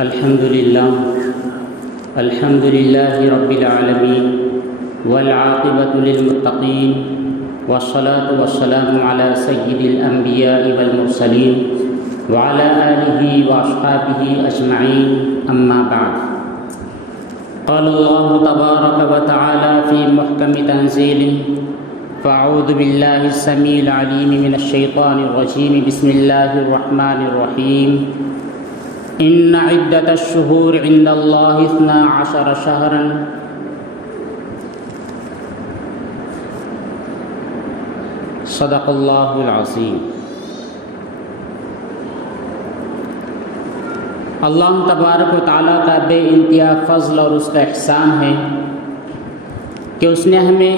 الحمد لله رب العالمين والعاقبة للمتقين والصلاة والسلام على سيد الأنبياء والمرسلين وعلى آله وأصحابه أجمعين أما بعد. قال الله تبارك وتعالى في محكم تنزيله: فأعوذ بالله السميع العليم من الشيطان الرجيم بسم الله الرحمن الرحيم. إن عدة الشهور عند الله 12 شهرا صدق اللہ العظیم. اللہ تبارک و تعالیٰ کا بے انتہا فضل اور اس کا احسان ہے کہ اس نے ہمیں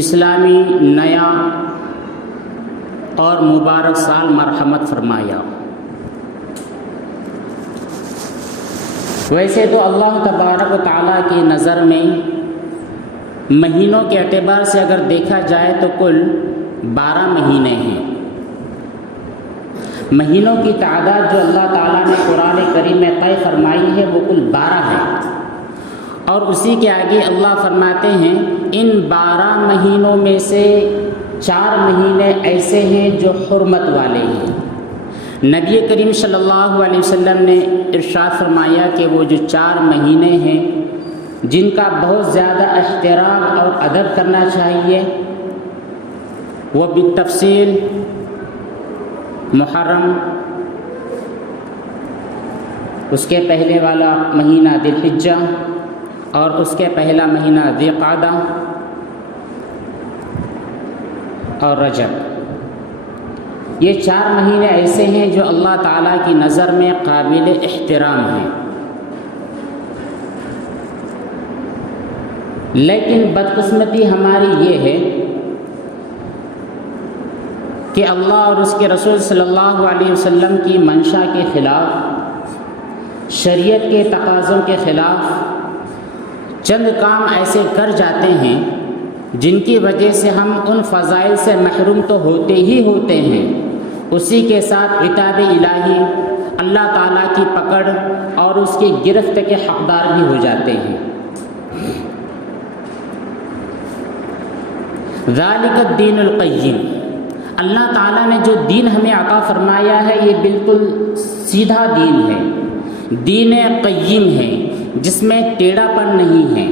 اسلامی نیا اور مبارک سال مرحمت فرمایا. ویسے تو اللہ تبارک و تعالیٰ کی نظر میں مہینوں کے اعتبار سے اگر دیکھا جائے تو کل 12 مہینے ہیں. مہینوں کی تعداد جو اللہ تعالیٰ نے قرآن کریم میں طے فرمائی ہے وہ کل 12 ہے، اور اسی کے آگے اللہ فرماتے ہیں ان 12 مہینوں میں سے 4 مہینے ایسے ہیں جو حرمت والے ہیں. نبی کریم صلی اللہ علیہ وسلم نے ارشاد فرمایا کہ وہ جو 4 مہینے ہیں جن کا بہت زیادہ احترام اور ادب کرنا چاہیے وہ بالتفصیل محرم، اس کے پہلے والا مہینہ ذی الحجہ، اور اس کے پہلا مہینہ ذی القعدہ اور رجب. یہ 4 مہینے ایسے ہیں جو اللہ تعالیٰ کی نظر میں قابل احترام ہیں. لیکن بدقسمتی ہماری یہ ہے کہ اللہ اور اس کے رسول صلی اللہ علیہ وسلم کی منشا کے خلاف، شریعت کے تقاضوں کے خلاف چند کام ایسے کر جاتے ہیں جن کی وجہ سے ہم ان فضائل سے محروم تو ہوتے ہی ہوتے ہیں، اسی کے ساتھ عتاب الہی، اللہ تعالیٰ کی پکڑ اور اس کی گرفت کے حقدار بھی ہو جاتے ہیں. ذالک الدین القیم، اللہ تعالیٰ نے جو دین ہمیں عطا فرمایا ہے یہ بالکل سیدھا دین ہے، دین قیم ہے، جس میں ٹیڑھا پن نہیں ہے،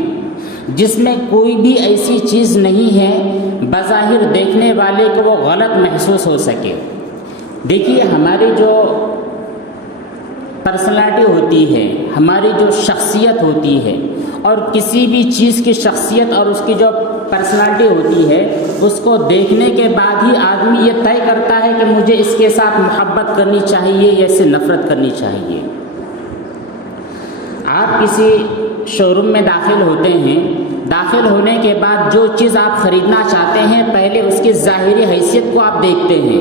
جس میں کوئی بھی ایسی چیز نہیں ہے بظاہر دیکھنے والے کو وہ غلط محسوس ہو سکے. دیکھیے ہماری جو پرسنالٹی ہوتی ہے، ہماری جو شخصیت ہوتی ہے، اور کسی بھی چیز کی شخصیت اور اس کی جو پرسنالٹی ہوتی ہے اس کو دیکھنے کے بعد ہی آدمی یہ طے کرتا ہے کہ مجھے اس کے ساتھ محبت کرنی چاہیے یا اس سے نفرت کرنی چاہیے. آپ کسی شو روم میں داخل ہوتے ہیں، داخل ہونے کے بعد جو چیز آپ خریدنا چاہتے ہیں پہلے اس کی ظاہری حیثیت کو آپ دیکھتے ہیں.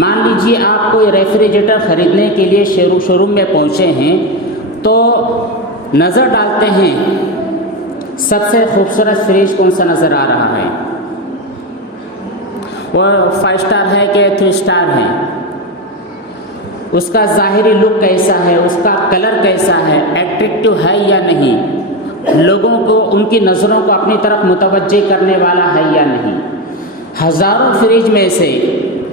مان لیجیے آپ کوئی ریفریجریٹر خریدنے کے لیے شو روم میں پہنچے ہیں تو نظر ڈالتے ہیں سب سے خوبصورت فریج کون سا نظر آ رہا ہے، وہ 5 اسٹار ہے کہ 3 اسٹار ہے، اس کا ظاہری لک کیسا ہے، اس کا کلر کیسا ہے، ایٹریکٹیو ہے یا نہیں، لوگوں کو ان کی نظروں کو اپنی طرف متوجہ کرنے والا ہے یا نہیں. ہزاروں فریج میں سے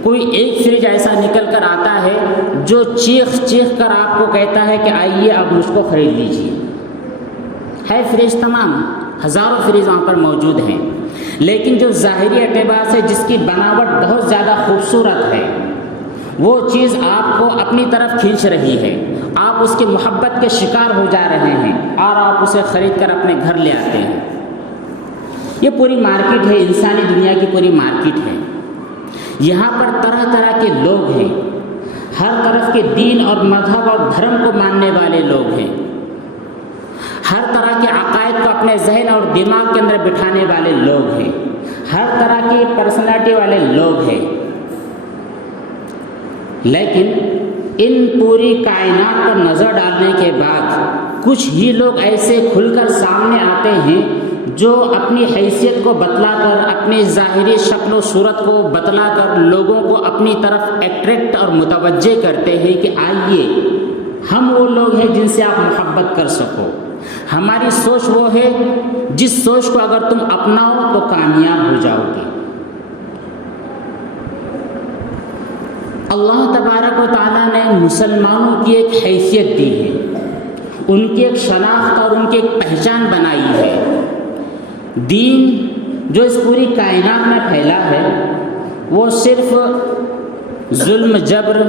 کوئی ایک فریج ایسا نکل کر آتا ہے جو چیخ چیخ کر آپ کو کہتا ہے کہ آئیے آپ مجھ کو خرید لیجیے. ہے فریج تمام، ہزاروں فریج وہاں پر موجود ہیں، لیکن جو ظاہری اعتبار سے جس کی بناوٹ بہت زیادہ خوبصورت ہے وہ چیز آپ کو اپنی طرف کھینچ رہی ہے، آپ اس کی محبت کے شکار ہو جا رہے ہیں اور آپ اسے خرید کر اپنے گھر لے آتے ہیں. یہ پوری مارکیٹ ہے، انسانی دنیا کی پوری مارکیٹ ہے. یہاں پر طرح طرح کے لوگ ہیں، ہر طرف کے دین اور مذہب اور دھرم کو ماننے والے لوگ ہیں، ہر طرح کے عقائد کو اپنے ذہن اور دماغ کے اندر بٹھانے والے لوگ ہیں، ہر طرح کی پرسنالٹی والے لوگ ہیں. لیکن ان پوری کائنات پر نظر ڈالنے کے بعد کچھ ہی لوگ ایسے کھل کر سامنے آتے ہیں جو اپنی حیثیت کو بتلا کر، اپنی ظاہری شکل و صورت کو بتلا کر لوگوں کو اپنی طرف اٹریکٹ اور متوجہ کرتے ہیں کہ آئیے ہم ہم وہ لوگ ہیں جن سے آپ محبت کر سکو. ہماری سوچ وہ ہے جس سوچ کو اگر تم اپناؤ تو کامیاب ہو جاؤ گے. اللہ تبارک و تعالیٰ نے مسلمانوں کی ایک حیثیت دی ہے، ان کی ایک شناخت اور ان کی ایک پہچان بنائی ہے. دین جو اس پوری کائنات میں پھیلا ہے وہ صرف ظلم جبر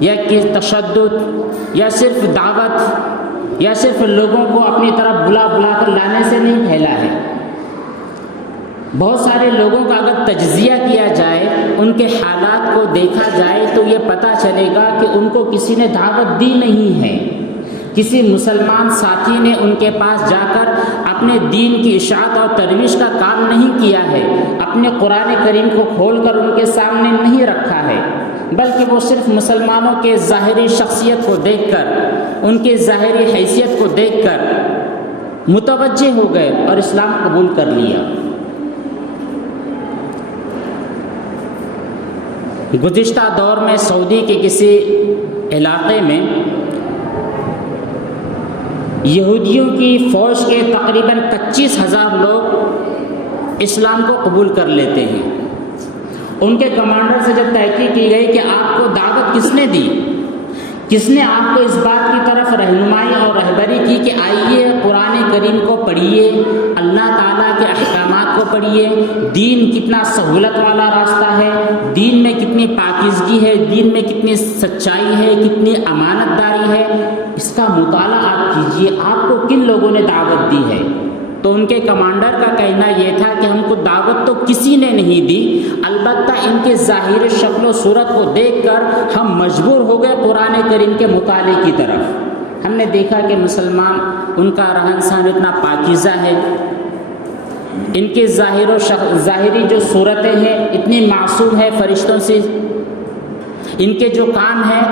یا تشدد یا صرف دعوت یا صرف لوگوں کو اپنی طرف بلا کر لانے سے نہیں پھیلا ہے. بہت سارے لوگوں کا اگر تجزیہ کیا جائے، ان کے حالات کو دیکھا جائے تو یہ پتہ چلے گا کہ ان کو کسی نے دعوت دی نہیں ہے. کسی مسلمان ساتھی نے ان کے پاس جا کر اپنے دین کی اشاعت اور ترویج کا کام نہیں کیا ہے، اپنے قرآن کریم کو کھول کر ان کے سامنے نہیں رکھا ہے، بلکہ وہ صرف مسلمانوں کے ظاہری شخصیت کو دیکھ کر، ان کی ظاہری حیثیت کو دیکھ کر متوجہ ہو گئے اور اسلام قبول کر لیا. گزشتہ دور میں سعودی کے کسی علاقے میں یہودیوں کی فوج کے تقریباً 25,000 لوگ اسلام کو قبول کر لیتے ہیں. ان کے کمانڈر سے جب تحقیق کی گئی کہ آپ کو دعوت کس نے دی، کس نے آپ کو اس بات کی طرف رہنمائی اور رہبری کی کہ آئیے قرآن کریم کو پڑھیے، اللہ تعالیٰ کے احکامات کو پڑھیے، دین کتنا سہولت والا راستہ ہے، دین میں کتنی پاکیزگی ہے، دین میں کتنی سچائی ہے، کتنی امانت داری ہے، اس کا مطالعہ آپ کیجئے، آپ کو کن لوگوں نے دعوت دی ہے. تو ان کے کمانڈر کا کہنا یہ تھا کہ ہم کو دعوت تو کسی نے نہیں دی، البتہ ان کے ظاہر شکل و صورت کو دیکھ کر ہم مجبور ہو گئے قرآن کریم کے مطالعے کی طرف. ہم نے دیکھا کہ مسلمان ان کا رہن سہن اتنا پاکیزہ ہے، ان کے ظاہری جو صورتیں ہیں اتنی معصوم ہے فرشتوں سے، ان کے جو کام ہیں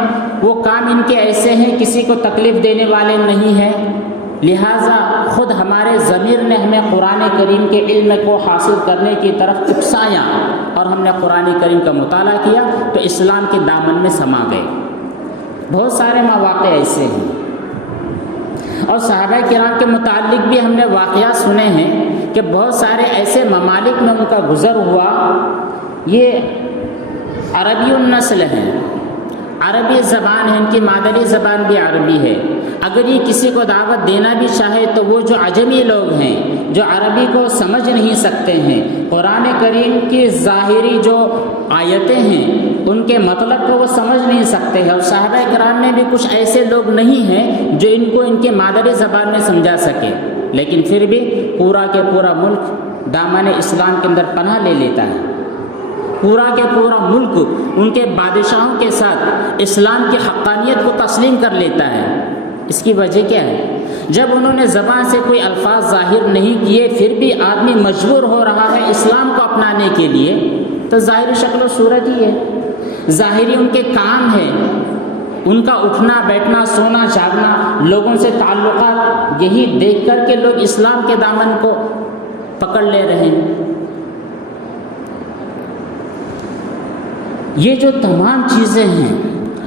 وہ کام ان کے ایسے ہیں کسی کو تکلیف دینے والے نہیں ہیں. لہٰذا خود ہمارے ضمیر نے ہمیں قرآن کریم کے علم کو حاصل کرنے کی طرف اکسایا اور ہم نے قرآن کریم کا مطالعہ کیا تو اسلام کے دامن میں سما گئے. بہت سارے مواقع ایسے ہیں اور صحابہ کرام کے متعلق بھی ہم نے واقعات سنے ہیں کہ بہت سارے ایسے ممالک میں ان کا گزر ہوا. یہ عربی النسل ہیں، عربی زبان ہے، ان کی مادری زبان بھی عربی ہے. اگر یہ کسی کو دعوت دینا بھی چاہے تو وہ جو عجمی لوگ ہیں، جو عربی کو سمجھ نہیں سکتے ہیں، قرآن کریم کی ظاہری جو آیتیں ہیں ان کے مطلب کو وہ سمجھ نہیں سکتے ہیں، اور صحابہ کرام میں بھی کچھ ایسے لوگ نہیں ہیں جو ان کو ان کے مادری زبان میں سمجھا سکے، لیکن پھر بھی پورا کے پورا ملک دامن اسلام کے اندر پناہ لے لیتا ہے. پورا کے پورا ملک ان کے بادشاہوں کے ساتھ اسلام کی حقانیت کو تسلیم کر لیتا ہے. اس کی وجہ کیا ہے؟ جب انہوں نے زبان سے کوئی الفاظ ظاہر نہیں کیے پھر بھی آدمی مجبور ہو رہا ہے اسلام کو اپنانے کے لیے، تو ظاہری شکل و صورت ہی ہے، ظاہری ان کے کام ہے، ان کا اٹھنا بیٹھنا سونا جاگنا لوگوں سے تعلقات، یہی دیکھ کر کے لوگ اسلام کے دامن کو پکڑ لے رہے ہیں. یہ جو تمام چیزیں ہیں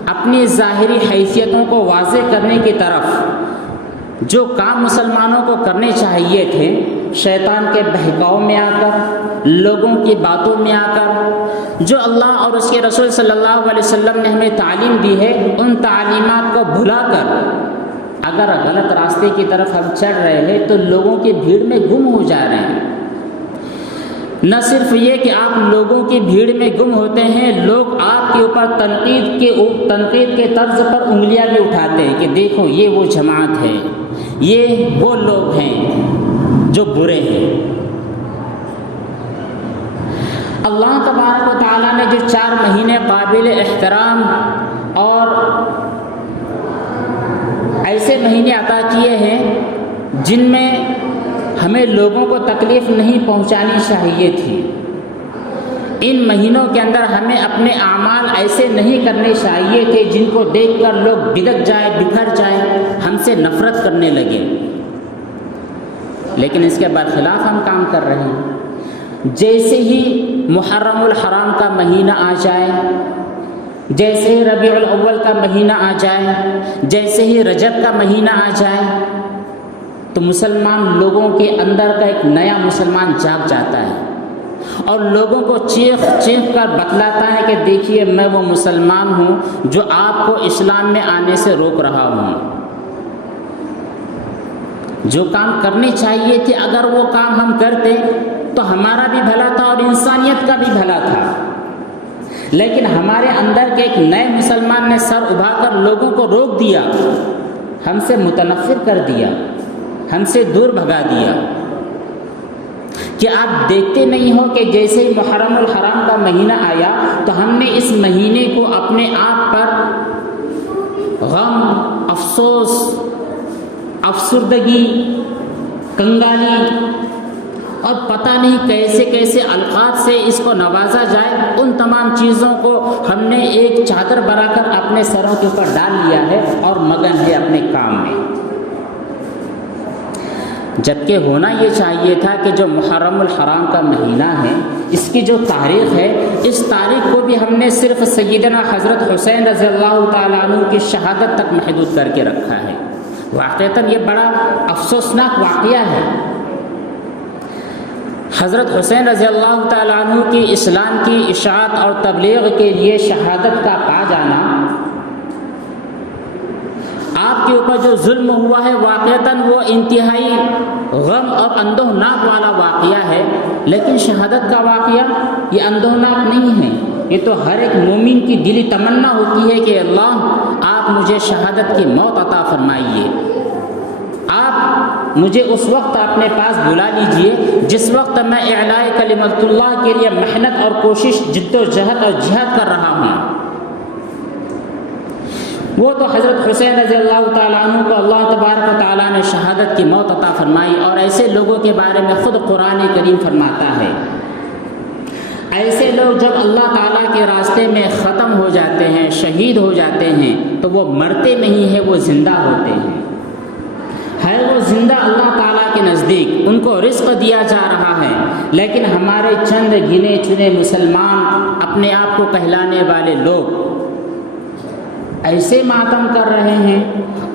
اپنی ظاہری حیثیتوں کو واضح کرنے کی طرف جو کام مسلمانوں کو کرنے چاہیے تھے، شیطان کے بہکاؤ میں آ کر، لوگوں کی باتوں میں آ کر، جو اللہ اور اس کے رسول صلی اللہ علیہ وسلم نے ہمیں تعلیم دی ہے ان تعلیمات کو بھلا کر اگر غلط راستے کی طرف ہم چڑھ رہے ہیں تو لوگوں کی بھیڑ میں گم ہو جا رہے ہیں. نہ صرف یہ کہ آپ لوگوں کی بھیڑ میں گم ہوتے ہیں، لوگ آپ کے اوپر تنقید کے طرز پر انگلیاں بھی اٹھاتے ہیں کہ دیکھو یہ وہ جماعت ہے، یہ وہ لوگ ہیں جو برے ہیں. اللہ تبارک و تعالیٰ نے جو 4 مہینے قابل احترام اور ایسے مہینے عطا کیے ہیں جن میں ہمیں لوگوں کو تکلیف نہیں پہنچانی چاہیے تھی، ان مہینوں کے اندر ہمیں اپنے اعمال ایسے نہیں کرنے چاہیے تھے جن کو دیکھ کر لوگ بلک جائیں، بکھر جائیں، ہم سے نفرت کرنے لگے، لیکن اس کے برخلاف ہم کام کر رہے ہیں. جیسے ہی محرم الحرام کا مہینہ آ جائے، جیسے ہی ربیع الاول کا مہینہ آ جائے، جیسے ہی رجب کا مہینہ آ جائے تو مسلمان لوگوں کے اندر کا ایک نیا مسلمان جاگ جاتا ہے اور لوگوں کو چیخ چیخ کر بتلاتا ہے کہ دیکھیے میں وہ مسلمان ہوں جو آپ کو اسلام میں آنے سے روک رہا ہوں۔ جو کام کرنے چاہیے تھے اگر وہ کام ہم کرتے تو ہمارا بھی بھلا تھا اور انسانیت کا بھی بھلا تھا، لیکن ہمارے اندر کے ایک نئے مسلمان نے سر اٹھا کر لوگوں کو روک دیا، ہم سے متنفر کر دیا، ہم سے دور بھگا دیا۔ کہ آپ دیکھتے نہیں ہو کہ جیسے ہی محرم الحرام کا مہینہ آیا تو ہم نے اس مہینے کو اپنے آپ پر غم، افسوس، افسردگی، کنگالی اور پتہ نہیں کیسے کیسے الفاظ سے اس کو نوازا جائے، ان تمام چیزوں کو ہم نے ایک چادر بنا کر اپنے سروں کے اوپر ڈال لیا ہے اور مگن ہے اپنے کام میں۔ جبکہ ہونا یہ چاہیے تھا کہ جو محرم الحرام کا مہینہ ہے، اس کی جو تاریخ ہے، اس تاریخ کو بھی ہم نے صرف سیدنا حضرت حسین رضی اللہ تعالیٰ عنہ کی شہادت تک محدود کر کے رکھا ہے۔ واقعتاً یہ بڑا افسوسناک واقعہ ہے۔ حضرت حسین رضی اللہ تعالیٰ عنہ کی اسلام کی اشاعت اور تبلیغ کے لیے شہادت کا پا جانا، آپ کے اوپر جو ظلم ہوا ہے واقعتاً وہ انتہائی غم اور اندوہناک والا واقعہ ہے، لیکن شہادت کا واقعہ یہ اندوہناک نہیں ہے۔ یہ تو ہر ایک مومن کی دلی تمنا ہوتی ہے کہ اللہ آپ مجھے شہادت کی موت عطا فرمائیے، آپ مجھے اس وقت اپنے پاس بلا لیجئے جس وقت میں اعلاء کلمت اللہ کے لیے محنت اور کوشش، جد و جہد اور جہاد کر رہا ہوں۔ وہ تو حضرت حسین رضی اللہ تعالیٰ عنہ کو اللہ تبارک و تعالیٰ نے شہادت کی موت عطا فرمائی، اور ایسے لوگوں کے بارے میں خود قرآن کریم فرماتا ہے، ایسے لوگ جب اللہ تعالیٰ کے راستے میں ختم ہو جاتے ہیں، شہید ہو جاتے ہیں، تو وہ مرتے نہیں ہیں، وہ زندہ ہوتے ہیں۔ ہے وہ زندہ اللہ تعالیٰ کے نزدیک، ان کو رزق دیا جا رہا ہے، لیکن ہمارے چند گنے چنے مسلمان، اپنے آپ کو کہلانے والے لوگ ایسے ماتم کر رہے ہیں،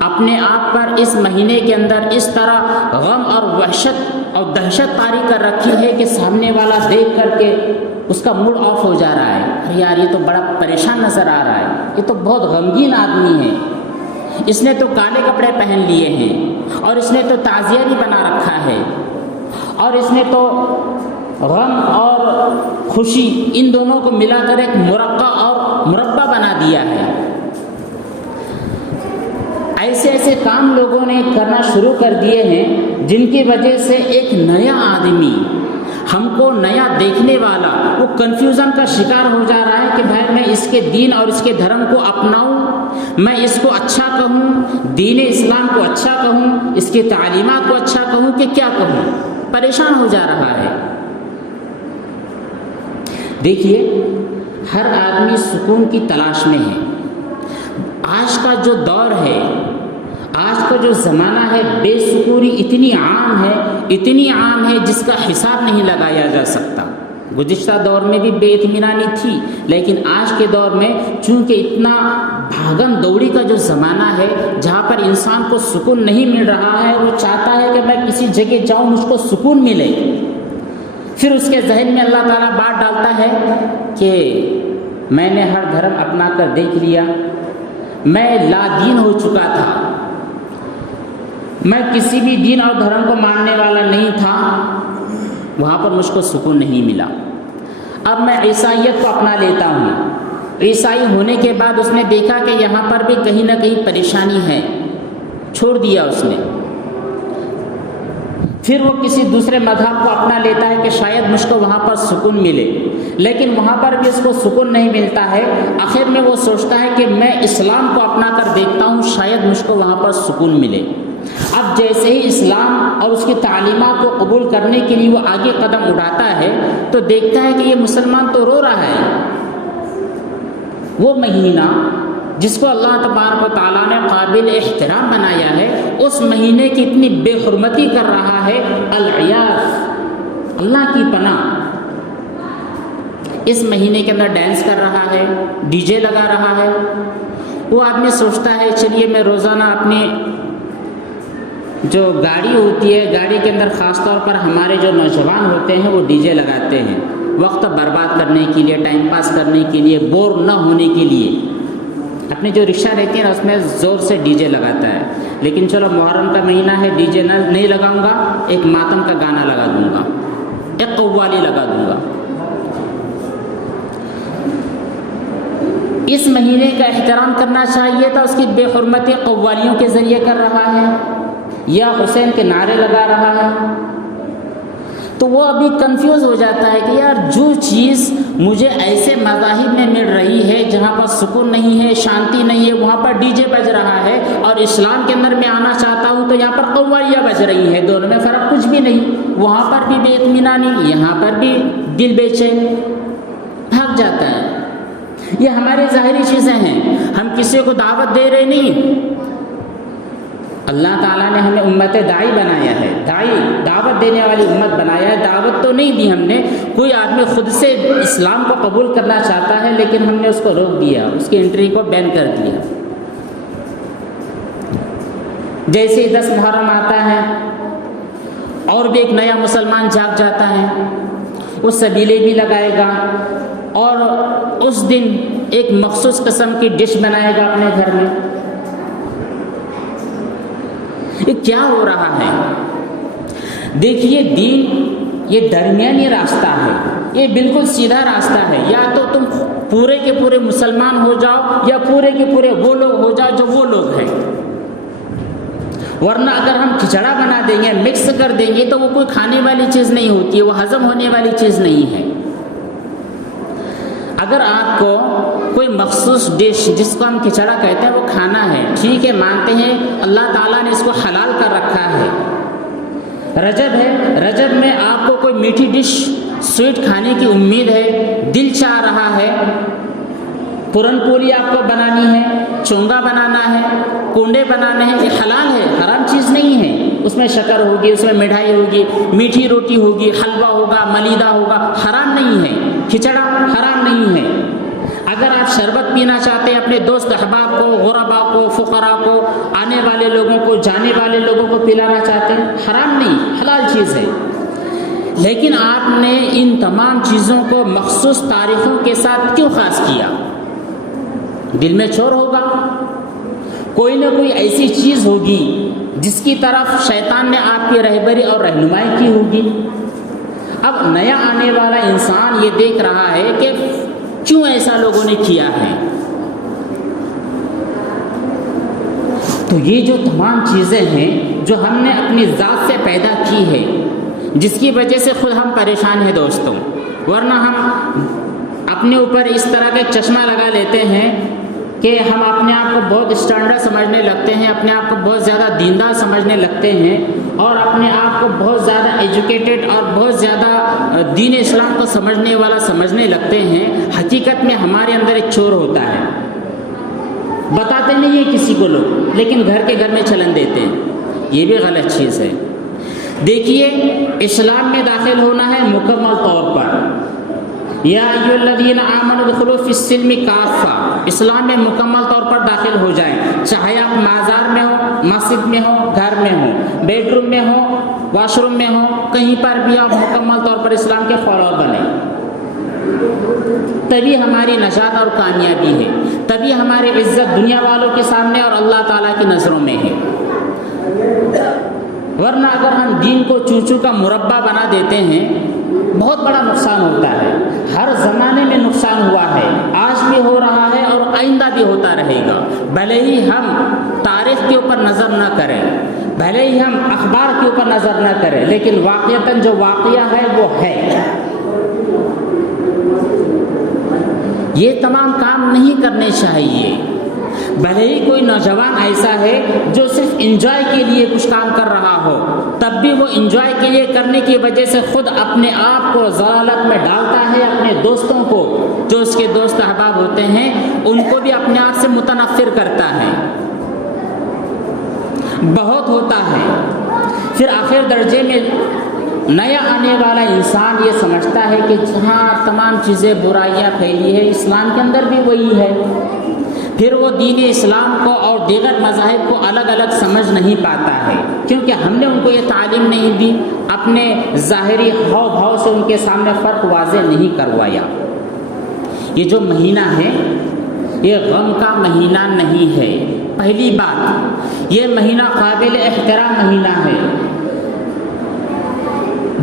اپنے آپ پر اس مہینے کے اندر اس طرح غم اور وحشت اور دہشت طاری کر رکھی ہے کہ سامنے والا دیکھ کر کے اس کا موڈ آف ہو جا رہا ہے، ارے یار یہ تو بڑا پریشان نظر آ رہا ہے، یہ تو بہت غمگین آدمی ہے، اس نے تو کالے کپڑے پہن لیے ہیں، اور اس نے تو تعزیہ بھی بنا رکھا ہے، اور اس نے تو غم اور خوشی ان دونوں کو ملا کر ایک مرقع اور مربع بنا دیا ہے۔ ایسے ایسے کام لوگوں نے کرنا شروع کر دیے ہیں جن کی وجہ سے ایک نیا آدمی، ہم کو نیا دیکھنے والا، وہ کنفیوژن کا شکار ہو جا رہا ہے کہ بھائی میں اس کے دین اور اس کے دھرم کو اپناؤں، میں اس کو اچھا کہوں، دین اسلام کو اچھا کہوں، اس کی تعلیمات کو اچھا کہوں کہ کیا کہوں، پریشان ہو جا رہا ہے۔ دیکھیے ہر آدمی سکون کی تلاش میں ہے۔ آج کا جو دور ہے، آج کا جو زمانہ ہے، بے سکونی اتنی عام ہے جس کا حساب نہیں لگایا جا سکتا۔ گزشتہ دور میں بھی بے اطمینانی تھی، لیکن آج کے دور میں چونکہ اتنا بھاگم دوڑی کا جو زمانہ ہے، جہاں پر انسان کو سکون نہیں مل رہا ہے، وہ چاہتا ہے کہ میں کسی جگہ جاؤں مجھ کو سکون ملے، پھر اس کے ذہن میں اللہ تعالیٰ بات ڈالتا ہے کہ میں نے ہر دھرم اپنا کر دیکھ لیا، میں لا دین ہو چکا تھا، میں کسی بھی دین اور دھرم کو ماننے والا نہیں تھا، وہاں پر مجھ کو سکون نہیں ملا، اب میں عیسائیت کو اپنا لیتا ہوں۔ عیسائی ہونے کے بعد اس نے دیکھا کہ یہاں پر بھی کہیں نہ کہیں پریشانی ہے، چھوڑ دیا اس نے۔ پھر وہ کسی دوسرے مذہب کو اپنا لیتا ہے کہ شاید مجھ کو وہاں پر سکون ملے، لیکن وہاں پر بھی اس کو سکون نہیں ملتا ہے۔ آخر میں وہ سوچتا ہے کہ میں اسلام کو اپنا کر دیکھتا ہوں، شاید مجھ کو وہاں پر سکون ملے۔ اب جیسے ہی اسلام اور اس کی تعلیمات کو قبول کرنے کے لیے وہ آگے قدم اٹھاتا ہے تو دیکھتا ہے کہ یہ مسلمان تو رو رہا ہے۔ وہ مہینہ جس کو اللہ تبارک و تعالیٰ نے قابل احترام بنایا ہے، اس مہینے کی اتنی بے حرمتی کر رہا ہے، العیاذ، اللہ کی پناہ۔ اس مہینے کے اندر ڈانس کر رہا ہے، ڈی جے لگا رہا ہے، وہ آدمی سوچتا ہے چلیے میں روزانہ اپنی جو گاڑی ہوتی ہے، گاڑی کے اندر خاص طور پر ہمارے جو نوجوان ہوتے ہیں وہ ڈی جے لگاتے ہیں وقت برباد کرنے کے لیے، ٹائم پاس کرنے کے لیے، بور نہ ہونے کے لیے۔ اپنی جو رکشہ رہتی ہے نا اس میں زور سے ڈی جے لگاتا ہے، لیکن چلو محرم کا مہینہ ہے، ڈی جے نہیں لگاؤں گا، ایک ماتم کا گانا لگا دوں گا، ایک قوالی لگا دوں گا۔ اس مہینے کا احترام کرنا چاہیے تھا، اس کی بے حرمتی قوالیوں کے ذریعے کر رہا ہے یا حسین کے نعرے لگا رہا ہے، تو وہ ابھی کنفیوز ہو جاتا ہے کہ یار جو چیز مجھے ایسے مذاہب میں مل رہی ہے جہاں پر سکون نہیں ہے، شانتی نہیں ہے، وہاں پر ڈی جے بج رہا ہے، اور اسلام کے اندر میں آنا چاہتا ہوں تو یہاں پر قوالیاں بج رہی ہیں، دونوں میں فرق کچھ بھی نہیں، وہاں پر بھی بے اطمینانی، یہاں پر بھی دل بے چین، بھاگ جاتا ہے۔ یہ ہماری ظاہری چیزیں ہیں، ہم کسی کو دعوت دے رہے نہیں۔ اللہ تعالیٰ نے ہمیں امت داعی بنایا ہے، دعوت دینے والی امت بنایا ہے، دعوت تو نہیں دی ہم نے۔ کوئی آدمی خود سے اسلام کو قبول کرنا چاہتا ہے لیکن ہم نے اس کو روک دیا، اس کی انٹری کو بین کر دیا۔ جیسے ہی 10 محرم آتا ہے اور بھی ایک نیا مسلمان جاگ جاتا ہے، وہ سبیلے بھی لگائے گا اور اس دن ایک مخصوص قسم کی ڈش بنائے گا اپنے گھر میں۔ یہ کیا ہو رہا ہے؟ دیکھیے دین یہ درمیانی راستہ ہے، یہ بالکل سیدھا راستہ ہے، یا تو تم پورے کے پورے مسلمان ہو جاؤ یا پورے کے پورے وہ لوگ ہو جاؤ جو وہ لوگ ہیں، ورنہ اگر ہم کھچڑا بنا دیں گے، مکس کر دیں گے تو وہ کوئی کھانے والی چیز نہیں ہوتی ہے، وہ ہضم ہونے والی چیز نہیں ہے۔ اگر آپ کو کوئی مخصوص ڈش جس کو ہم کھچڑا کہتے ہیں وہ کھانا ہے، ٹھیک ہے، مانتے ہیں اللہ تعالیٰ نے اس کو حلال کر رکھا ہے، رجب ہے، رجب میں آپ کو کوئی میٹھی ڈش سویٹ کھانے کی امید ہے، دل چاہ رہا ہے، پورن پولی آپ کو بنانی ہے، چونگا بنانا ہے، کونڈے بنانے ہیں، یہ حلال ہے، حرام چیز نہیں ہے۔ اس میں شکر ہوگی، اس میں مٹھائی ہوگی، میٹھی روٹی ہوگی، حلوہ ہوگا، ملیدہ ہوگا، حرام نہیں ہے، کھچڑا حرام نہیں ہے۔ اگر آپ شربت پینا چاہتے ہیں اپنے دوست احباب کو، غربا کو، فقراء کو، آنے والے لوگوں کو، جانے والے لوگوں کو پلانا چاہتے ہیں، حرام نہیں، حلال چیز ہے۔ لیکن آپ نے ان تمام چیزوں کو مخصوص تاریخوں کے ساتھ کیوں خاص کیا؟ دل میں چور ہوگا، کوئی نہ کوئی ایسی چیز ہوگی جس کی طرف شیطان نے آپ کی رہبری اور رہنمائی کی ہوگی۔ اب نیا آنے والا انسان یہ دیکھ رہا ہے کہ کیوں ایسا لوگوں نے کیا ہے، تو یہ جو تمام چیزیں ہیں جو ہم نے اپنی ذات سے پیدا کی ہے، جس کی وجہ سے خود ہم پریشان ہیں دوستوں، ورنہ ہم اپنے اوپر اس طرح کا چشمہ لگا لیتے ہیں کہ ہم اپنے آپ کو بہت اسٹینڈرڈ سمجھنے لگتے ہیں، اپنے آپ کو بہت زیادہ دیندار سمجھنے لگتے ہیں، اور اپنے آپ کو بہت زیادہ ایجوکیٹڈ اور بہت زیادہ دین اسلام کو سمجھنے والا سمجھنے لگتے ہیں۔ حقیقت میں ہمارے اندر ایک چور ہوتا ہے، بتاتے نہیں ہیں کسی کو لوگ، لیکن گھر کے گھر میں چلن دیتے ہیں، یہ بھی غلط چیز ہے۔ دیکھیے اسلام میں داخل ہونا ہے مکمل طور پر، یا ایھا الذین آمنوا ادخلوا فی السلم کافہ، اسلام میں مکمل طور پر داخل ہو جائیں، چاہے آپ مازار میں ہو، مسجد میں ہو، گھر میں ہو، بیڈ روم میں ہو، واش روم میں ہو، کہیں پر بھی آپ مکمل طور پر اسلام کے فالوور بنیں، تبھی ہماری نجات اور کامیابی ہے، تبھی ہماری عزت دنیا والوں کے سامنے اور اللہ تعالیٰ کی نظروں میں ہے۔ ورنہ اگر ہم دین کو چوچو کا مربع بنا دیتے ہیں بہت بڑا نقصان ہوتا ہے، ہر زمانے میں نقصان ہوا ہے، آج بھی ہو رہا ہے اور آئندہ بھی ہوتا رہے گا، بھلے ہی ہم تاریخ کے اوپر نظر نہ کریں، بھلے ہی ہم اخبار کے اوپر نظر نہ کریں، لیکن واقعتاً جو واقعہ ہے وہ ہے۔ یہ تمام کام نہیں کرنے چاہیے، بھلے ہی کوئی نوجوان ایسا ہے جو صرف انجوائے کے لیے کچھ کام کر رہا ہو، تب بھی وہ انجوائے کے لیے کرنے کی وجہ سے خود اپنے آپ کو ضلالت میں ڈالتا ہے، اپنے دوستوں کو جو اس کے دوست احباب ہوتے ہیں ان کو بھی اپنے آپ سے متنفر کرتا ہے، بہت ہوتا ہے۔ پھر آخر درجے میں نیا آنے والا انسان یہ سمجھتا ہے کہ جہاں تمام چیزیں برائیاں پھیلی ہے اسلام کے اندر بھی وہی ہے، پھر وہ دین اسلام کو اور دیگر مذاہب کو الگ الگ سمجھ نہیں پاتا ہے، کیونکہ ہم نے ان کو یہ تعلیم نہیں دی، اپنے ظاہری ہاؤ بھاؤ سے ان کے سامنے فرق واضح نہیں کروایا۔ یہ جو مہینہ ہے یہ غم کا مہینہ نہیں ہے۔ پہلی بات، یہ مہینہ قابل احترام مہینہ ہے۔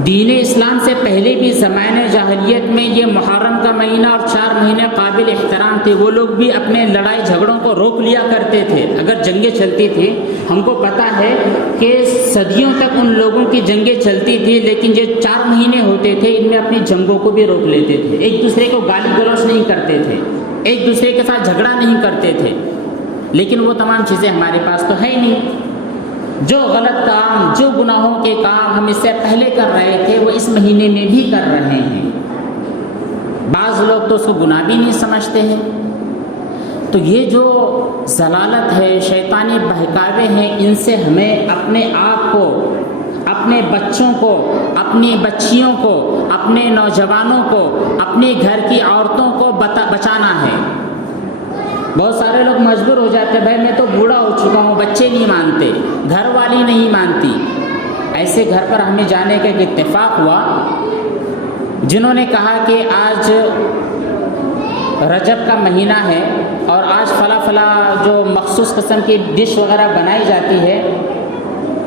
دین اسلام سے پہلے بھی زمانے جاہلیت میں یہ محرم کا مہینہ اور 4 مہینے قابل احترام تھے، وہ لوگ بھی اپنے لڑائی جھگڑوں کو روک لیا کرتے تھے۔ اگر جنگیں چلتی تھی، ہم کو پتہ ہے کہ صدیوں تک ان لوگوں کی جنگیں چلتی تھی، لیکن یہ 4 مہینے ہوتے تھے، ان میں اپنی جنگوں کو بھی روک لیتے تھے، ایک دوسرے کو گالی گلوچ نہیں کرتے تھے، ایک دوسرے کے ساتھ جھگڑا نہیں کرتے تھے۔ لیکن وہ تمام چیزیں ہمارے پاس تو ہے ہی نہیں۔ جو غلط کام، جو گناہوں کے کام ہم اس سے پہلے کر رہے تھے وہ اس مہینے میں بھی کر رہے ہیں۔ بعض لوگ تو اس کو گناہ بھی نہیں سمجھتے ہیں۔ تو یہ جو ضلالت ہے، شیطانی بہکاوے ہیں، ان سے ہمیں اپنے آپ کو، اپنے بچوں کو، اپنی بچیوں کو، اپنے نوجوانوں کو، اپنے گھر کی عورتوں کو بچانا ہے۔ بہت سارے لوگ مجبور ہو جاتے ہیں، بھائی میں تو بوڑھا ہو چکا ہوں، بچے نہیں مانتے، گھر والی نہیں مانتی۔ ایسے گھر پر ہمیں جانے کا ایک اتفاق ہوا، جنہوں نے کہا کہ آج رجب کا مہینہ ہے اور آج فلاں جو مخصوص قسم کی ڈش وغیرہ بنائی جاتی ہے،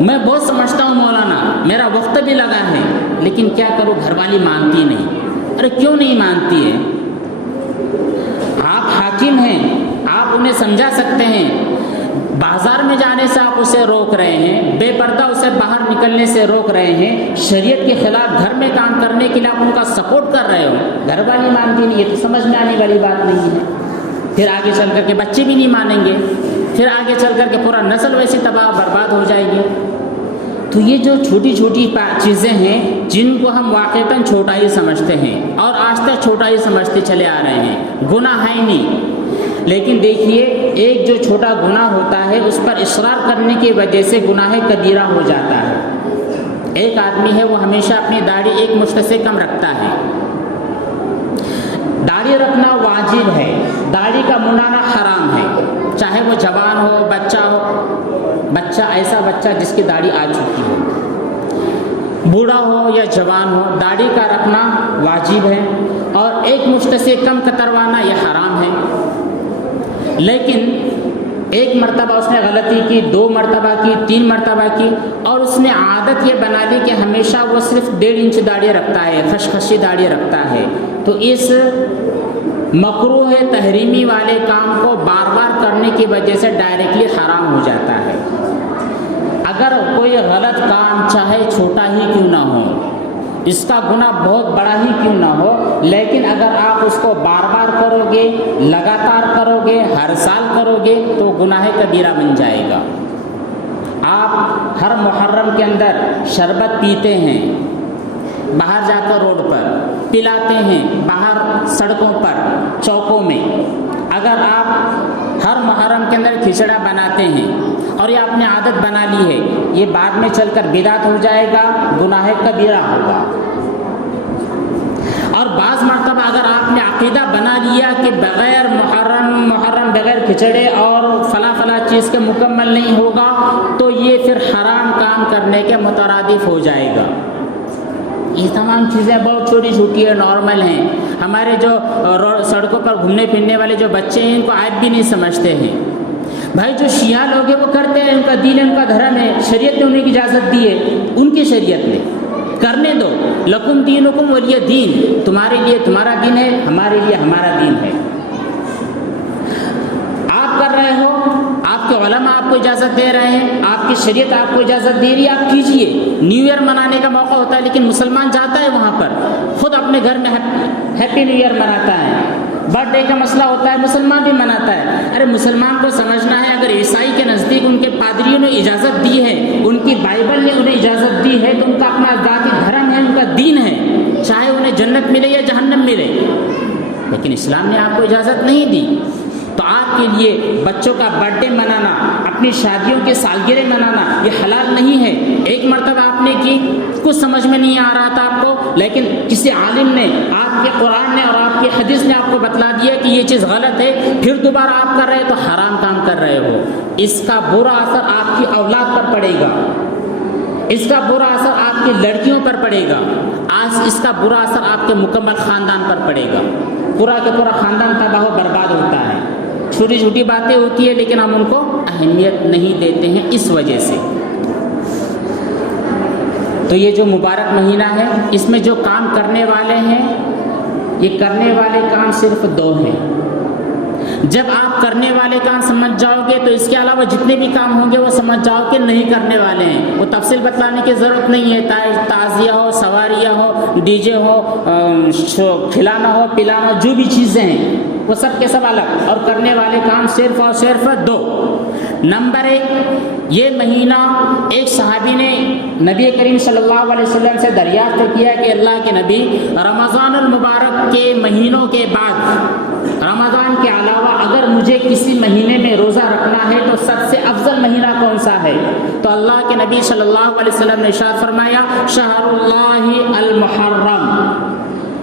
میں بہت سمجھتا ہوں مولانا، میرا وقت بھی لگا ہے، لیکن کیا کروں گھر والی مانتی نہیں۔ ارے کیوں نہیں مانتی ہے؟ آپ حاکم ہیں، آپ انہیں سمجھا سکتے ہیں، بازار میں جانے سے آپ اسے روک رہے ہیں، بے پردہ اسے باہر نکلنے سے روک رہے ہیں، شریعت کے خلاف گھر میں کام کرنے کے لیے آپ ان کا سپورٹ کر رہے ہو، گھر والی مانتی نہیں، یہ تو سمجھ میں آنے والی بات نہیں ہے۔ پھر آگے چل کر کے بچے بھی نہیں مانیں گے، پھر آگے چل کر کے پورا نسل ویسی تباہ برباد ہو جائے گی۔ تو یہ جو چھوٹی چھوٹی چیزیں ہیں جن کو ہم واقعتاً چھوٹا ہی سمجھتے ہیں اور آج تک چھوٹا ہی سمجھتے چلے آ رہے ہیں، گناہ ہے نہیں، لیکن دیکھیے ایک جو چھوٹا گناہ ہوتا ہے اس پر اصرار کرنے کی وجہ سے گناہ کبیرہ ہو جاتا ہے۔ ایک آدمی ہے وہ ہمیشہ اپنی داڑھی ایک مشت سے کم رکھتا ہے۔ داڑھی رکھنا واجب ہے، داڑھی کا منانا حرام ہے، چاہے وہ جوان ہو، بچہ ہو، بچہ ایسا بچہ جس کی داڑھی آ چکی ہو، بوڑھا ہو یا جوان ہو، داڑھی کا رکھنا واجب ہے اور ایک مشت سے کم کتروانا یہ حرام ہے۔ لیکن ایک مرتبہ اس نے غلطی کی، 2 مرتبہ کی، 3 مرتبہ کی، اور اس نے عادت یہ بنا لی کہ ہمیشہ وہ صرف 1.5 انچ داڑھی رکھتا ہے، خشخشی داڑھی رکھتا ہے، تو اس مکروہ تحریمی والے کام کو بار بار کرنے کی وجہ سے ڈائریکٹلی حرام ہو جاتا ہے۔ اگر کوئی غلط کام چاہے چھوٹا ہی کیوں نہ ہو، اس کا گناہ بہت بڑا ہی کیوں نہ ہو، لیکن اگر آپ اس کو بار بار کرو گے، لگاتار کرو گے، ہر سال کرو گے تو گناہ کبیرہ بن جائے گا۔ آپ ہر محرم کے اندر شربت پیتے ہیں، باہر جا کر روڈ پر پلاتے ہیں، باہر سڑکوں پر، چوکوں میں، اگر آپ ہر محرم کے اندر کھچڑا بناتے ہیں اور یہ آپ نے عادت بنا لی ہے، یہ بعد میں چل کر بدعت ہو جائے گا، گناہ کبیرہ ہوگا۔ اور بعض مرتبہ اگر آپ نے عقیدہ بنا لیا کہ بغیر محرم بغیر کھچڑے اور فلاں چیز کے مکمل نہیں ہوگا، تو یہ پھر حرام کام کرنے کے مترادف ہو جائے گا۔ یہ تمام چیزیں بہت چھوٹی چھوٹی ہیں، نارمل ہیں۔ ہمارے جو سڑکوں پر گھومنے پھرنے والے جو بچے ہیں ان کو عیب بھی نہیں سمجھتے ہیں۔ بھائی جو شیعہ لوگ ہیں وہ کرتے ہیں، ان کا دین ہے، ان کا دھرم ہے، شریعت نے انہیں کی اجازت دی ہے، ان کی شریعت نے کرنے دو، لکم دینکم ولی دین، تمہارے لیے تمہارا دین ہے، ہمارے لیے ہمارا دین ہے۔ آپ کر رہے ہو، آپ کے علماء آپ کو اجازت دے رہے ہیں، آپ کی شریعت آپ کو اجازت دے رہی ہے، آپ کیجئے۔ نیو ایئر منانے کا موقع ہوتا ہے لیکن مسلمان جاتا ہے وہاں پر، خود اپنے گھر میں ہیپی نیو ایئر مناتا ہے، برتھ ڈے کا مسئلہ ہوتا ہے مسلمان بھی مناتا ہے۔ ارے مسلمان کو سمجھنا ہے اگر عیسائی کے نزدیک ان کے پادریوں نے اجازت دی ہے، ان کی بائبل نے انہیں اجازت دی ہے، تو ان کا اپنا ذاتی دھرم ہے، ان کا دین ہے، چاہے انہیں جنت ملے یا جہنم ملے، لیکن اسلام نے آپ کو اجازت نہیں دی۔ تو آپ کے لیے بچوں کا برتھ ڈے منانا، اپنی شادیوں کے سالگرہ منانا یہ حلال نہیں ہے. ایک مرتبہ آپ نے کی، کچھ سمجھ میں نہیں آ رہا تھا آپ کو، لیکن کسی عالم نے، آپ کے قرآن نے اور آپ کی حدیث نے آپ کو بتلا دیا کہ یہ چیز غلط ہے، پھر دوبارہ آپ کر رہے تو حرام کام کر رہے ہو. اس کا برا اثر آپ کی اولاد پر پڑے گا، اس کا برا اثر آپ کی لڑکیوں پر پڑے گا، آج اس کا برا اثر آپ کے مکمل خاندان پر پڑے گا. پورا کا پورا خاندان تباہ و برباد ہوتا ہے. چھوٹی چھوٹی باتیں ہوتی ہیں لیکن ہم ان کو اہمیت نہیں دیتے ہیں اس وجہ سے. تو یہ جو مبارک مہینہ ہے، اس میں جو کام کرنے والے ہیں، یہ کرنے والے کام صرف 2 ہیں. جب آپ کرنے والے کام سمجھ جاؤ گے تو اس کے علاوہ جتنے بھی کام ہوں گے وہ سمجھ جاؤ کہ نہیں کرنے والے ہیں. وہ تفصیل بتلانے کی ضرورت نہیں ہے. تعزیہ ہو، سواریاں ہو، ڈی جے ہو، کھلانا ہو، پلانا ہو، جو بھی چیزیں ہیں وہ سب کے سب الگ، اور کرنے والے کام صرف اور صرف 2. نمبر 1، یہ مہینہ ایک صحابی نے نبی کریم صلی اللہ علیہ وسلم سے دریافت کیا کہ اللہ کے نبی، رمضان المبارک کے مہینوں کے بعد، رمضان کے علاوہ اگر مجھے کسی مہینے میں روزہ رکھنا ہے تو سب سے افضل مہینہ کون سا ہے؟ تو اللہ کے نبی صلی اللہ علیہ وسلم نے ارشاد فرمایا، شہر اللہ المحرم،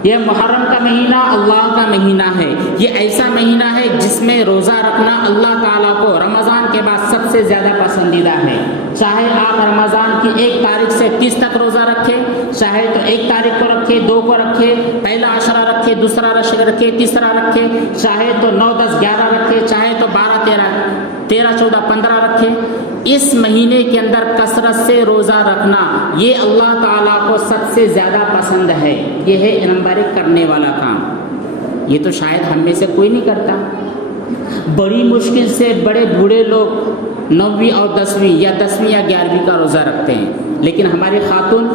یہ محرم کا مہینہ اللہ کا مہینہ ہے. یہ ایسا مہینہ ہے جس میں روزہ رکھنا اللہ تعالیٰ کو رمضان کے بعد سب سے زیادہ پسندیدہ ہے. چاہے آپ رمضان کی 1 تاریخ سے 30 تک روزہ رکھیں، چاہے تو 1 تاریخ کو رکھے، 2 کو رکھے، پہلا عشرہ رکھے، دوسرا عشرہ رکھے، تیسرا رکھے، چاہے تو 9، 10، 11 رکھے، چاہے تو 12، 13، 14، 15 رکھے. اس مہینے کے اندر کثرت سے روزہ رکھنا یہ اللہ تعالیٰ کو سب سے زیادہ پسند ہے. یہ ہے نمبر 1 کرنے والا کام. یہ تو شاید ہم میں سے کوئی نہیں کرتا. بڑی مشکل سے بڑے بوڑھے لوگ 9ویں اور 10ویں یا 10ویں یا 11ویں کا روزہ رکھتے ہیں، لیکن ہماری خاتون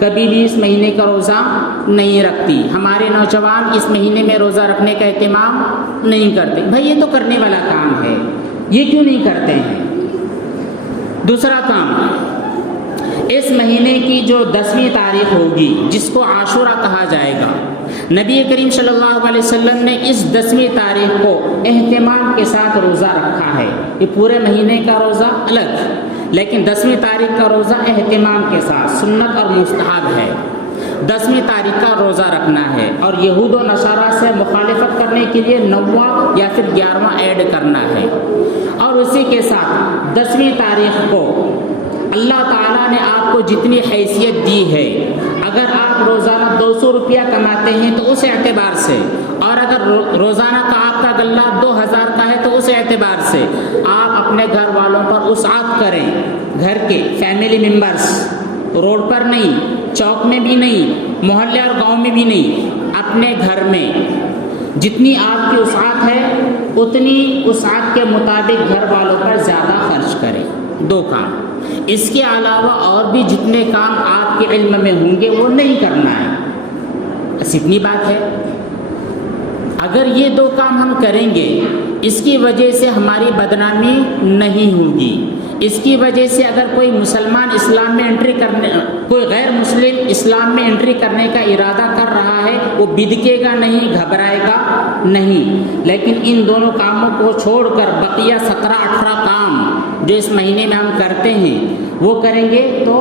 کبھی بھی اس مہینے کا روزہ نہیں رکھتی. ہمارے نوجوان اس مہینے میں روزہ رکھنے کا اہتمام نہیں کرتے. بھائی یہ تو کرنے والا کام ہے، یہ کیوں نہیں کرتے ہیں؟ دوسرا کام، اس مہینے کی جو 10ویں تاریخ ہوگی جس کو عاشورہ کہا جائے گا، نبی کریم صلی اللہ علیہ وسلم نے اس 10ویں تاریخ کو اہتمام کے ساتھ روزہ رکھا ہے. یہ پورے مہینے کا روزہ الگ، لیکن 10ویں تاریخ کا روزہ اہتمام کے ساتھ سنت اور مستحب ہے. 10ویں تاریخ کا روزہ رکھنا ہے اور یہود و نصارہ سے مخالفت کرنے کے لیے 9واں یا پھر 11واں ایڈ کرنا ہے. اور اسی کے ساتھ 10ویں تاریخ کو اللہ تعالیٰ نے آپ کو جتنی حیثیت دی ہے، اگر آپ روزانہ 200 روپیہ کماتے ہیں تو اس اعتبار سے، اور اگر روزانہ کا آپ کا غلہ 2000 کا ہے تو اس اعتبار سے آپ اپنے گھر والوں پر وسعت کریں. گھر کے فیملی ممبرس، روڈ پر نہیں، چوک میں بھی نہیں، محلے اور گاؤں میں بھی نہیں، اپنے گھر میں جتنی آپ کی وسعت ہے اتنی وسعت کے مطابق گھر والوں پر زیادہ خرچ کریں. 2 کام. اس کے علاوہ اور بھی جتنے کام آپ کے علم میں ہوں گے وہ نہیں کرنا ہے. بس اتنی بات ہے. اگر یہ 2 کام ہم کریں گے، اس کی وجہ سے ہماری بدنامی نہیں ہوگی. اس کی وجہ سے اگر کوئی مسلمان اسلام میں انٹری کرنے، کوئی غیر مسلم اسلام میں انٹری کرنے کا ارادہ کر رہا ہے، وہ بدکے گا نہیں، گھبرائے گا نہیں. لیکن ان دونوں کاموں کو چھوڑ کر بقیہ 17-18 کام جو اس مہینے میں ہم کرتے ہیں وہ کریں گے تو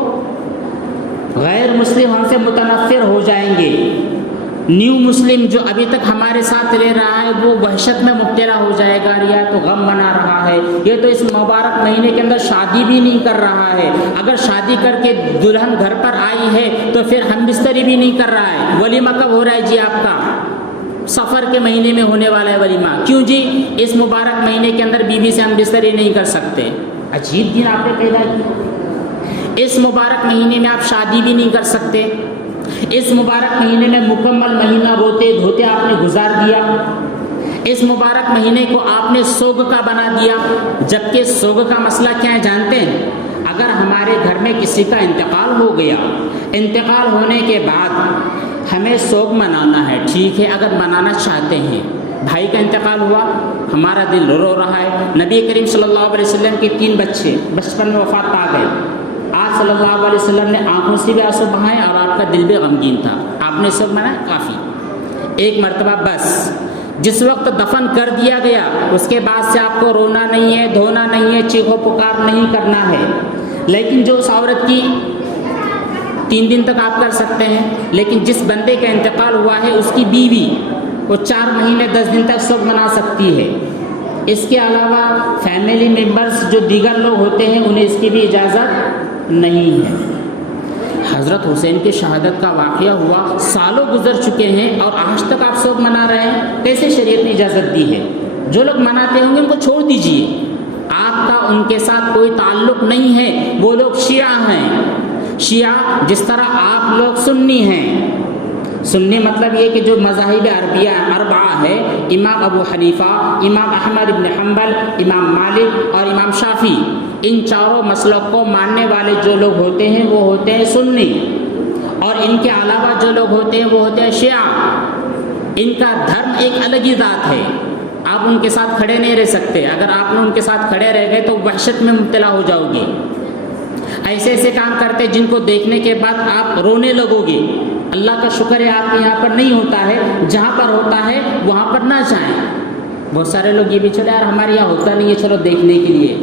غیر مسلم ہم سے متنفر ہو جائیں گے. نیو مسلم جو ابھی تک ہمارے ساتھ رہ رہا ہے وہ وحشت میں مبتلا ہو جائے گا، یا تو غم منا رہا ہے، یہ تو اس مبارک مہینے کے اندر شادی بھی نہیں کر رہا ہے. اگر شادی کر کے دلہن گھر پر آئی ہے تو پھر ہم بستری بھی نہیں کر رہا ہے. ولیمہ کب ہو رہا ہے جی آپ کا؟ سفر کے مہینے میں ہونے والا ہے ولیمہ. کیوں جی؟ اس مبارک مہینے کے اندر بیوی سے ہم بستری نہیں کر سکتے. عجیب دن آپ نے پیدا کیا. اس مبارک مہینے میں آپ شادی بھی نہیں کر سکتے. اس مبارک مہینے میں مکمل مہینہ روتے دھوتے آپ نے گزار دیا. اس مبارک مہینے کو آپ نے سوگ کا بنا دیا، جبکہ سوگ کا مسئلہ کیا ہے جانتے ہیں؟ اگر ہمارے گھر میں کسی کا انتقال ہو گیا، انتقال ہونے کے بعد ہمیں سوگ منانا ہے، ٹھیک ہے. اگر منانا چاہتے ہیں، بھائی کا انتقال ہوا، ہمارا دل رو رہا ہے. نبی کریم صلی اللہ علیہ وسلم کے 3 بچے بچپن میں وفات پا گئے. آپ صلی اللہ علیہ وسلم نے آنکھوں سے بھی آنسو بہائے اور آپ کا دل بھی غمگین تھا. آپ نے سوگ منایا کافی. ایک مرتبہ بس جس وقت دفن کر دیا گیا اس کے بعد سے آپ آپ کو رونا نہیں ہے, دھونا نہیں ہے, چیخو پکار نہیں کرنا ہے. لیکن جو اس عورت کی 3 دن تک آپ کر سکتے ہیں, لیکن جس بندے کا انتقال ہوا ہے اس کی بیوی وہ 4 مہینے 10 دن تک سب منا سکتی ہے. اس کے علاوہ فیملی ممبرز جو دیگر لوگ ہوتے ہیں انہیں اس کی بھی اجازت نہیں ہے. حضرت حسین کی شہادت کا واقعہ ہوا, سالوں گزر چکے ہیں اور آج تک آپ سب منا رہے ہیں. کیسے شریعت نے اجازت دی ہے؟ جو لوگ مناتے ہوں گے ان کو چھوڑ دیجئے, آپ کا ان کے ساتھ کوئی تعلق نہیں ہے. وہ لوگ شیعہ ہیں. شیعہ جس طرح آپ لوگ سنی ہیں. سنی مطلب یہ کہ جو مذاہب اربعہ ہے, امام ابو حنیفہ, امام احمد بن حنبل, امام مالک اور امام شافعی, ان چاروں مسلک کو ماننے والے جو لوگ ہوتے ہیں وہ ہوتے ہیں سنی. اور ان کے علاوہ جو لوگ ہوتے ہیں وہ ہوتے ہیں شیعہ. ان کا دھرم ایک الگ ہی ذات ہے. آپ ان کے ساتھ کھڑے نہیں رہ سکتے. اگر آپ نے ان کے ساتھ کھڑے رہ گئے تو وحشت میں مبتلا ہو جاؤ گے. ایسے ایسے کام کرتے جن کو دیکھنے کے بعد آپ رونے لگو گے. اللہ کا شکر ہے آپ کے یہاں پر نہیں ہوتا ہے. جہاں پر ہوتا ہے وہاں پر نہ جائیں. بہت سارے لوگ یہ بھی چلے یار ہمارے یہاں ہوتا نہیں ہے, چلو دیکھنے کے لیے.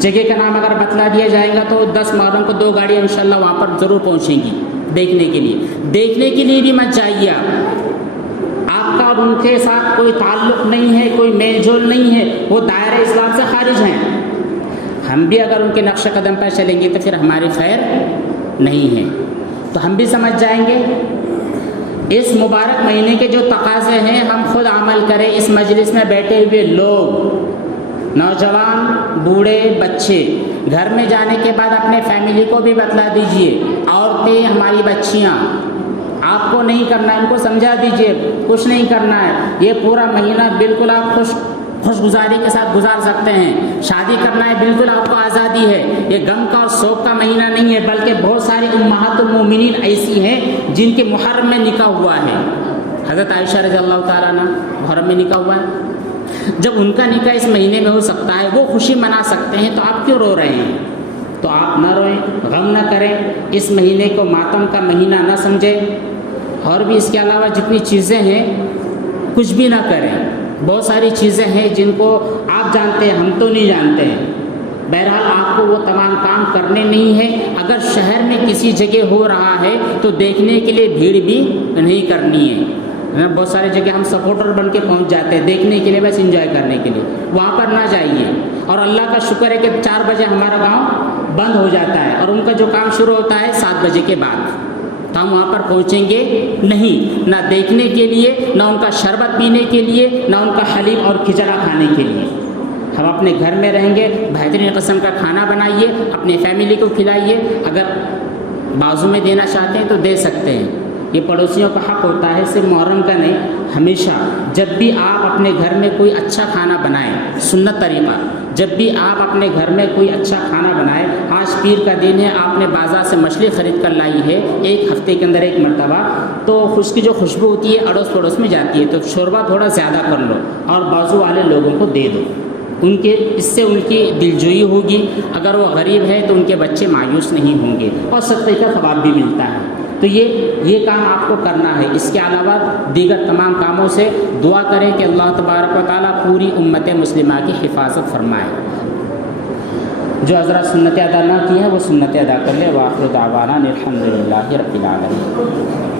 جگہ کا نام اگر بتلا دیا جائے گا تو 10 محرم کو 2 گاڑیاں انشاءاللہ وہاں پر ضرور پہنچیں گی دیکھنے کے لیے. دیکھنے کے لیے بھی مت جائیے. آپ کا اور ان کے ساتھ کوئی تعلق نہیں ہے, کوئی میل جول نہیں ہے. وہ دائرہ اسلام سے خارج ہیں. ہم بھی اگر ان کے نقش قدم پر چلیں گے تو پھر ہماری خیر نہیں ہے. تو ہم بھی سمجھ جائیں گے. اس مبارک مہینے کے جو تقاضے ہیں ہم خود عمل کریں. اس مجلس میں بیٹھے ہوئے لوگ, نوجوان, بوڑھے, بچے, گھر میں جانے کے بعد اپنے فیملی کو بھی بتلا دیجئے. عورتیں, ہماری بچیاں, آپ کو نہیں کرنا ہے, ان کو سمجھا دیجئے کچھ نہیں کرنا ہے. یہ پورا مہینہ بالکل آپ خوشگزاری کے ساتھ گزار سکتے ہیں. شادی کرنا ہے بالکل آپ کو آزادی ہے. یہ غم کا اور سوگ کا مہینہ نہیں ہے, بلکہ بہت ساری امہات المومنین ایسی ہیں جن کے محرم میں نکاح ہوا ہے. حضرت عائشہ رضی اللہ تعالیٰ عنہ محرم میں نکاح ہوا ہے. جب ان کا نکاح اس مہینے میں ہو سکتا ہے, وہ خوشی منا سکتے ہیں, تو آپ کیوں رو رہے ہیں؟ تو آپ نہ روئیں, غم نہ کریں. اس مہینے کو ماتم کا مہینہ نہ سمجھیں. اور بھی اس کے علاوہ جتنی چیزیں ہیں کچھ بھی نہ کریں. بہت ساری چیزیں ہیں جن کو آپ جانتے ہیں, ہم تو نہیں جانتے ہیں. بہرحال آپ کو وہ تمام کام کرنے نہیں ہیں. اگر شہر میں کسی جگہ ہو رہا ہے تو دیکھنے کے لیے بھیڑ بھی نہیں کرنی ہے. بہت ساری جگہ ہم سپورٹر بن کے پہنچ جاتے ہیں دیکھنے کے لیے, بس انجوائے کرنے کے لیے. وہاں پر نہ جائیے. اور اللہ کا شکر ہے کہ 4 بجے ہمارا گاؤں بند ہو جاتا ہے اور ان کا جو کام شروع ہوتا ہے 7 بجے کے بعد. تو ہم وہاں پر پہنچیں گے نہیں, نہ دیکھنے کے لیے, نہ ان کا شربت پینے کے لیے, نہ ان کا حلیم اور کھچڑا کھانے کے لیے. ہم اپنے گھر میں رہیں گے. بہترین قسم کا کھانا بنائیے, اپنی فیملی کو کھلائیے. اگر بازو میں دینا چاہتے ہیں تو دے سکتے ہیں. یہ پڑوسیوں کا حق ہوتا ہے, صرف محرم کا نہیں. ہمیشہ جب بھی آپ اپنے گھر میں کوئی اچھا کھانا بنائیں, سنت طریقہ, جب بھی آپ اپنے گھر میں کوئی اچھا کھانا بنائیں, آج پیر کا دن ہے, آپ نے بازار سے مچھلی خرید کر لائی ہے 1 ہفتے کے اندر 1 مرتبہ, تو اس کی جو خوشبو ہوتی ہے اڑوس پڑوس میں جاتی ہے. تو شوربہ تھوڑا زیادہ کر لو اور بازو والے لوگوں کو دے دو. اس سے ان کی دلجوئی ہوگی. اگر وہ غریب ہے تو ان کے بچے مایوس نہیں ہوں گے اور صدقے کا ثواب بھی ملتا ہے. تو یہ کام آپ کو کرنا ہے. اس کے علاوہ دیگر تمام کاموں سے دعا کریں کہ اللہ تبارک و تعالیٰ پوری امت مسلمہ کی حفاظت فرمائے. جو حضرات سنتیں ادا نہ کی ہیں وہ سنتیں ادا کر لیں. وآخر دعوانا الحمدللہ رب العالمین.